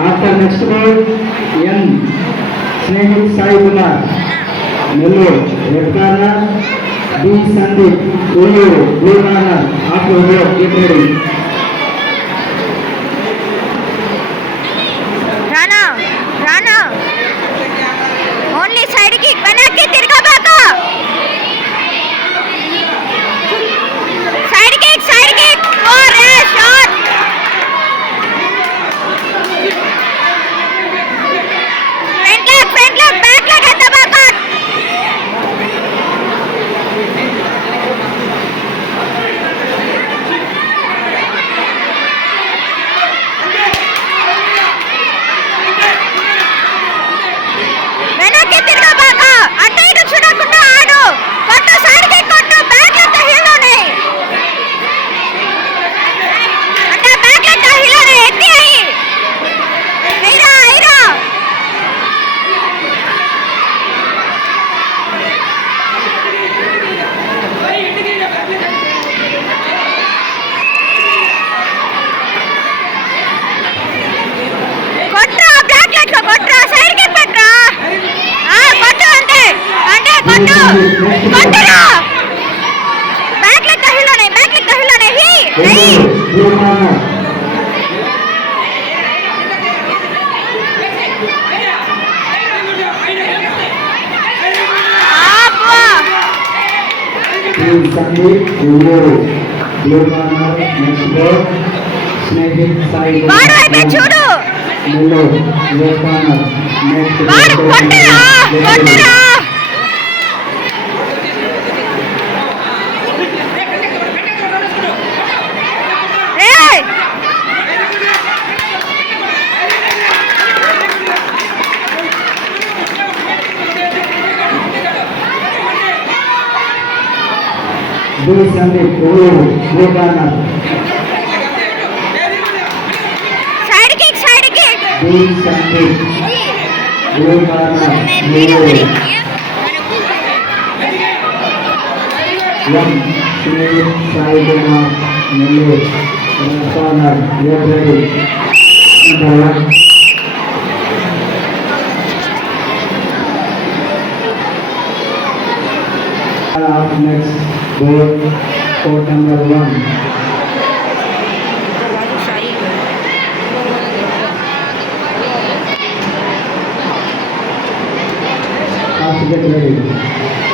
After next board, N. Snehit Sai Kumar, Nellore, red corner. B. Sandeep, Uluru, blue corner. After board, get ready. Rana, Rana. Only side kick. Banaki tirgabaka. Side kick, side kick. For a shot. Front leg, back leg at the back. వెనక్కి తిరగబాక. అటు ఇటు చూడకుండా ఆడు. కొట్టు side కి కొట్టు. Back leg హీలోనే. అంటే బ్యాక్ లెగ్ హీలోనే ఎత్తి అయ్యి. ఐరా ఐరా. కొట్రా బ్యాక్ లెగ్ లో కొట్రా సైడ్ కి పెట్టరా. కొట్టు అంతే అంటే కొట్టు కొట్టురా. బ్యాక్ లెగ్ హీలోనే హీ హీ. Blue corner. ఆపా. B. Sandeep, Uluru, blue corner. Next board, Snehit Sai వాడు వైపే Kumar, చూడు. Nellore, red corner. Next వాడు కొట్టురా కొట్టురా. ఏయ్ B. Sandeep, Uluru, blue corner. Side kick side kick. B. Sandeep, blue corner. Nellore. M. Snehit Sai Kumar, Nellore, red corner. Get ready. Number 1. Up next, board, court number 1. Have to get ready.